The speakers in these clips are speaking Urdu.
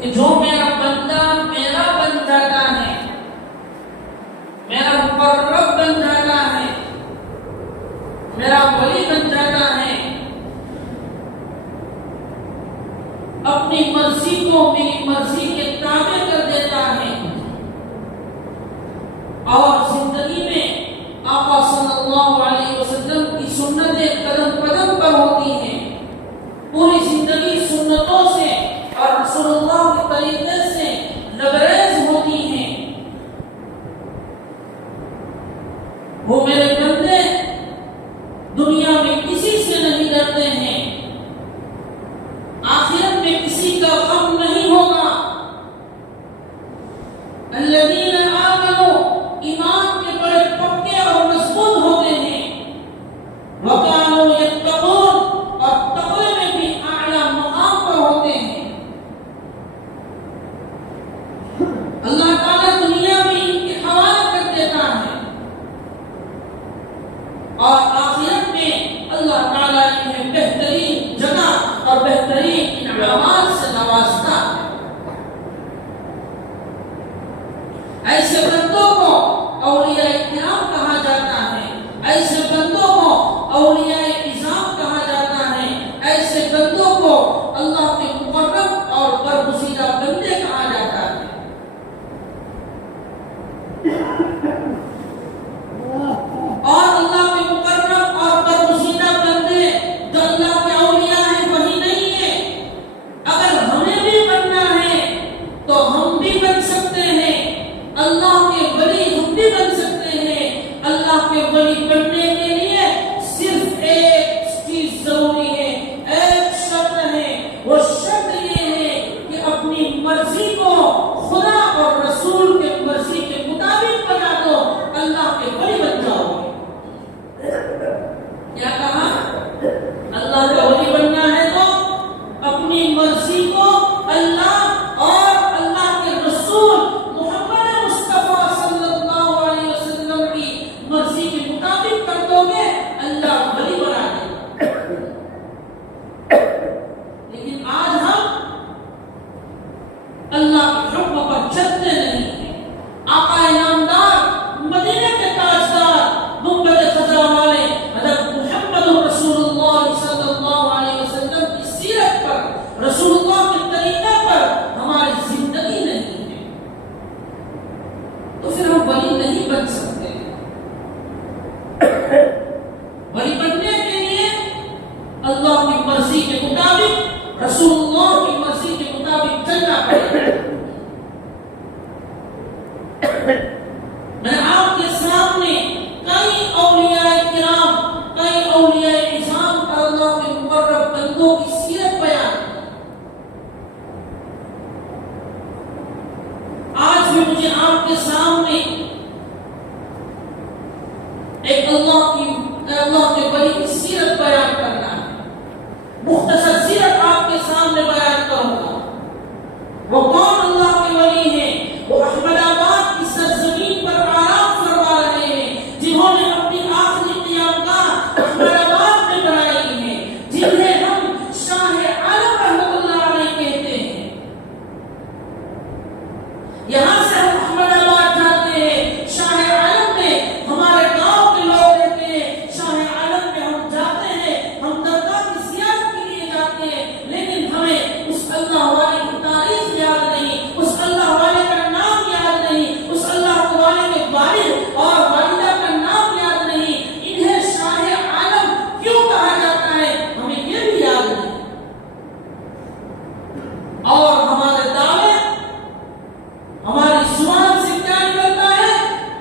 کہ جو میرا بندہ میرا بن جاتا ہے، میرا مقرب بن جاتا ہے، میرا ولی بن جاتا ہے، اپنی مرضی کو میری مرضی کے تابع کر دیتا ہے، اور زندگی میں آقا صلی اللہ علیہ وسلم کی سنتیں قدم قدم پر ہوتی ہیں، پوری زندگی سنتوں سے اور رسول اللہ کے طریقے سے لبریز ہوتی ہیں، وہ میرے بندے دنیا میں کسی سے نہیں ڈرتے ہیں، آخرت میں کسی کا غم نہیں ہوگا۔ الذین آمنوا، ایمان کے بڑے پکے اور مضبوط ہوتے ہیں، وکانوا یتقون، اور تقوی میں بھی اعلیٰ مقام پر ہوتے ہیں۔ اللہ تعالیٰ دنیا میں ان کے حوالے کر دیتا ہے، اور آخرت میں اللہ تعالیٰ انہیں بہترین جگہ اور بہترین انعامات سے نوازتا ہے۔ ایسے بندوں کو اولیاء کرام کہا جاتا ہے، ایسے بندوں کو اولیاء اعظام کہا جاتا ہے، ایسے بندوں کو اللہ کے مقرب اور برگزیدہ بندے کہا جاتا ہے۔ اور اللہ کے مقرب اور برگزیدہ بندے جو اللہ کے اولیاء ہیں وہی نہیں ہے، اگر ہمیں بھی بننا ہے تو ہم بھی بن سکتے ہیں، اللہ کے ولی ہم بھی بن سکتے ہیں۔ اللہ کے ولی بننے کے لیے صرف ایک چیز ضروری ہے، ایک شرط ہے، وہ شرط یہ ہے کہ اپنی مرضی کو خدا اور رسول کے مرضی کے مطابق بنا دو، اللہ کے ولی بن جاؤ گے۔ کیا کہا؟ اللہ کا ولی بننا ہے تو اپنی مرضی کو اللہ اور اللہ کے رسول محمد مصطفیٰ صلی اللہ علیہ وسلم کی مرضی کے مطابق کر دو گے، اللہ ولی بنا دے گا۔ لیکن آج ہم اللہ کے حکم پر چلتے نہیں ہیں۔ آقا انعامدار، مدینے کے تاجدار، گنبد خضرا والے حضرت محمد رسول اللہ صلی اللہ علیہ وسلم کی سیرت پر، رسول اللہ کے طریقے پر ہماری زندگی نہیں ہے، تو پھر ہم ولی نہیں بن سکتے۔ ولی بننے کے لیے اللہ کی مرضی کے مطابق، رسول اللہ کی مرضی کے مطابق چلنا پڑے گا۔ میں آپ کے سامنے کئی اولیاء کرام، کئی اولیاء اعظام اور اللہ کے مقرب بندوں کی سیرت بیان کی۔ آج بھی مجھے آپ کے سامنے ایک اللہ کے ولی کی سیرت بیان کرنا ہے۔ مختصر سیرت آپ کے سامنے بیان کروں گا۔ وہ کون اللہ کے ولی ہیں؟ وہ احمد آباد کی سرزمین پر آرام فرما رہے ہیں، جنہوں نے اپنی آخری قیامگاہ احمد آباد میں بنائی ہے، جنہیں ہم شاہ عالم رحمۃ اللہ علیہ کہتے ہیں۔ یہاں سے ہم احمد آباد جاتے ہیں، شاہ عالم میں ہمارے گاؤں کے لوگ رہتے ہیں، شاہ عالم میں ہم جاتے ہیں، ہم درگاہ کی زیارت کے لیے جاتے ہیں، لیکن ہمیں اس اللہ والے کی تاریخ یاد نہیں، اس اللہ والے کا نام یاد نہیں، اس اللہ والے کے والد اور والدہ کا نام یاد نہیں، انہیں شاہ عالم کیوں کہا جاتا ہے ہمیں یہ بھی یاد نہیں۔ اور ہمارے دعوے، ہماری زبان سے کیا نکلتا ہے؟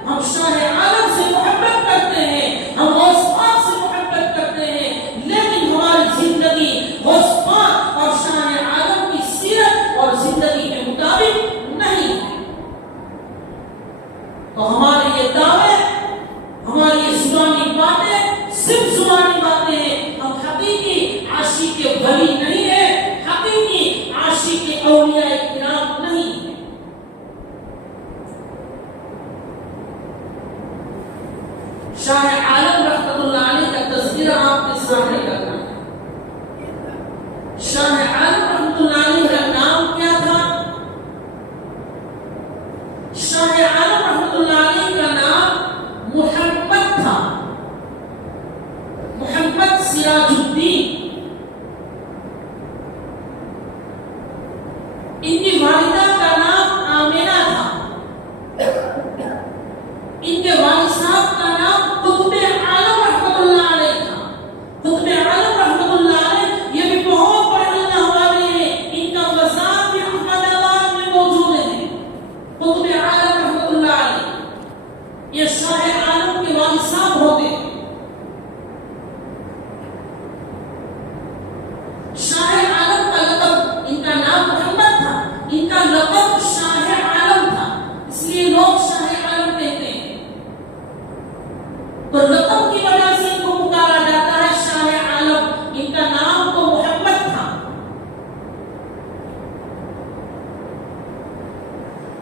ہم شاہ عالم سے محبت کرتے ہیں، ہم غوث پاک سے محبت کرتے ہیں، لیکن ہماری زندگی غوث پاک اور شاہ عالم کی سیرت اور زندگی کے مطابق نہیں ہے۔ تو ہمارے یہ دعوے، ہماری یہ زبانی باتیں صرف زبانی باتیں ہیں، ہم حقیقی عاشق ولی نہیں ہیں، حقیقی عاشق اولیاء کرام نہیں ہیں۔ شاہ عالم رحمۃ اللہ علیہ کا تذکرہ آپ کے سامنے کرنا ہے۔ شاہ عالم رحمۃ اللہ علیہ کا نام کیا تھا؟ ان کی والدہ کا نام آمینہ تھا، ان کے والد صاحب کا نام قطب عالم رحمۃ اللہ علیہ تھا۔ قطب عالم رحمۃ اللہ علیہ یہ بھی بہت بڑے اللہ والے ہیں، ان کا مزار بھی احمد آباد میں موجود ہے۔ قطب عالم رحمۃ اللہ علیہ یہ شاہ عالم کے والد صاحب ہوتے ہیں۔ شاہ عالم کا لقب، ان کا نام محمد تھا، ان کا لقب شاہ عالم تھا، اس لیے لوگ شاہ عالم کہتے ہیں۔ تو لقب کی وجہ سے ان کو پکارا جاتا ہے شاہ عالم، ان کا نام تو محمد تھا۔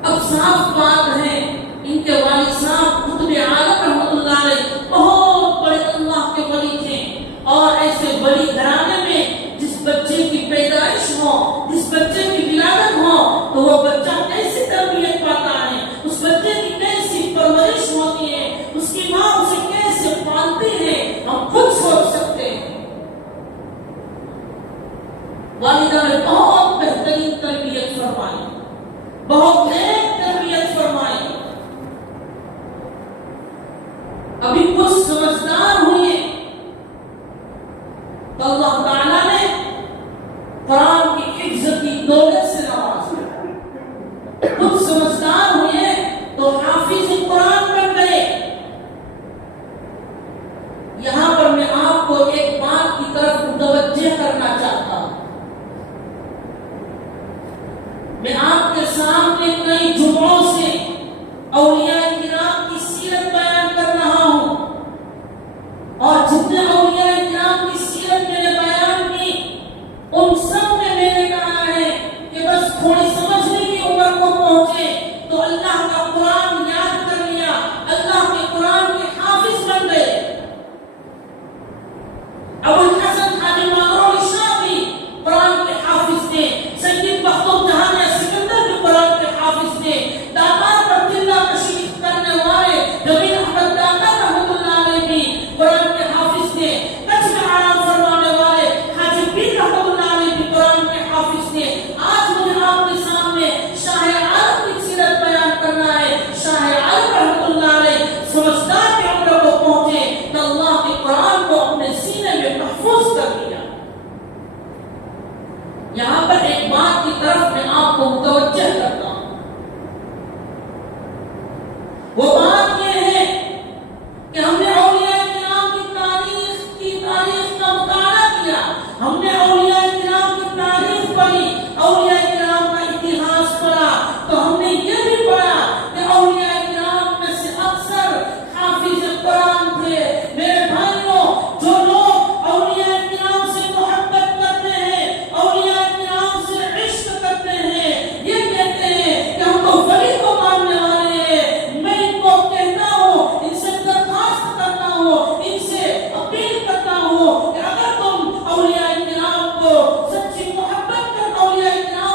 اب صاف بات ہے ان کے والد صاحب قطب عالم رحمۃ اللہ علیہ بہت بڑے اللہ کے ولی تھے، اور ایسے ولی گھرانے میں جس بچے کی پیدائش ہو، جس بچے کی ولادت ہو، تو وہ بچہ کیسی تربیت پاتا ہے، اس بچے کی کیسی پرورش ہوتی ہے، اس کی ماں اسے کیسے پالتی ہے، ہم خود سوچ سکتے ہیں۔ والدہ نے بہت بہترین تربیت فرمائی، بہت نیک تربیت فرمائی۔ ابھی کچھ سمجھدار ہوئے تو اللہ تعالیٰ نے قرآن کی حفظ کی دولت سے نوازا۔ کچھ سمجھدار ہوئے تو حافظ قرآن بن گئے۔ یہاں پر میں آپ کو ایک بات کی طرف متوجہ کرنا چاہتا ہوں۔ میں آپ کے سامنے کئی جمعوں سے اولیاء کرام کی سیرت بیان کر رہا ہوں، اور جتنے اولیاء کرام کی سیرت میں نے بیان کی ان سب میں میں نے کہا ہے کہ بس تھوڑی سمجھنے کی عمر کو پہنچے تو اللہ کا قرآن یاد کر لیا، اللہ کے قرآن کے حافظ بن گئے۔ ابو الحسن حاجی مغرور شاہ بھی قرآن کے حافظ تھے، سید بختیار جہان سکندر بھی قرآن کے حافظ تھے، داماد پر دلہ تشریف کرنے والے جمیل احمد داماد رحمۃ اللہ علیہ بھی قرآن کے حافظ تھے، کچھ میں آرام فرمانے والے حاجی پیر رحمۃ اللہ علیہ بھی قرآن کے حافظ تھے۔ آج مجھے آپ کے سامنے شاہ عالم کی سیرت بیان کرنا ہے۔ شاہ عالم رحمۃ اللہ علیہ سمجھدار کی عمر کو پہنچے تو اللہ کے قرآن کو اپنے سینے میں محفوظ کر لیا۔ یہاں پر ایک بات کی طرف میں آپ کو متوجہ کرتا ہوں، وہ بات یہ ہے کہ ہم نے اولیاء کرام کی تاریخ کا مطالعہ کیا، ہم نے اولیاء کرام کی تاریخ پڑھی، اولیاء کرام کا اتہاس پڑھا، تو ہم نے یہ بھی پڑھا کہ اولیاء کرام میں سے اکثر حافظ قرآن تھے۔ میرے بھائیوں، جو لوگ اولیاء کرام سے محبت کرتے ہیں، اولیاء کرام سے عشق کرتے ہیں، یہ کہتے ہیں کہ ہم تو ولی کو ماننے والے ہیں، میں ان کو کہتا ہوں، ان سے درخواست کرتا ہوں، ان سے اپیل کرتا ہوں کہ اگر تم اولیاء کرام کو سچی محبت کر اولیاء کرام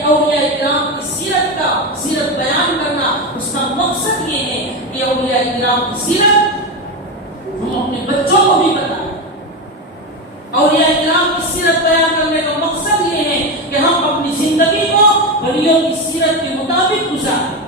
کہ اولیاء کرام کی سیرت بیان کرنا، اس کا مقصد یہ ہے کہ اولیاء کرام کی سیرت ہم اپنے بچوں کو بھی بتائیں۔ اولیاء کرام کی سیرت بیان کرنے کا مقصد یہ ہے کہ ہم اپنی زندگی کو ولیوں کی سیرت کے مطابق گزاریں۔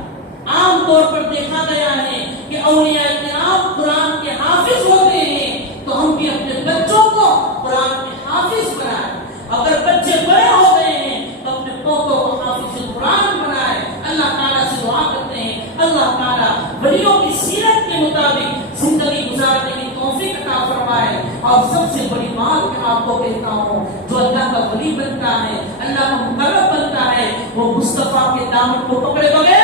عام طور پر دیکھا گیا ہے کہ اولیاء کرام قرآن کے حافظ ہوتے ہیں، تو ہم بھی اپنے بچوں کو قرآن کے حافظ بنائیں۔ اگر بچے بڑے ہو گئے ہیں تو اپنے پوتوں کو حافظ قرآن بنائیں۔ اللہ تعالیٰ سے دعا کرتے ہیں اللہ تعالیٰ ولیوں کی سیرت کے مطابق زندگی گزارنے کی توفیق عطا فرمائے۔ اور سب سے بڑی بات میں آپ کو کہتا ہوں، جو اللہ کا ولی بنتا ہے، اللہ کا مقرب بنتا ہے، وہ مصطفیٰ کے دامن کو پکڑے بغیر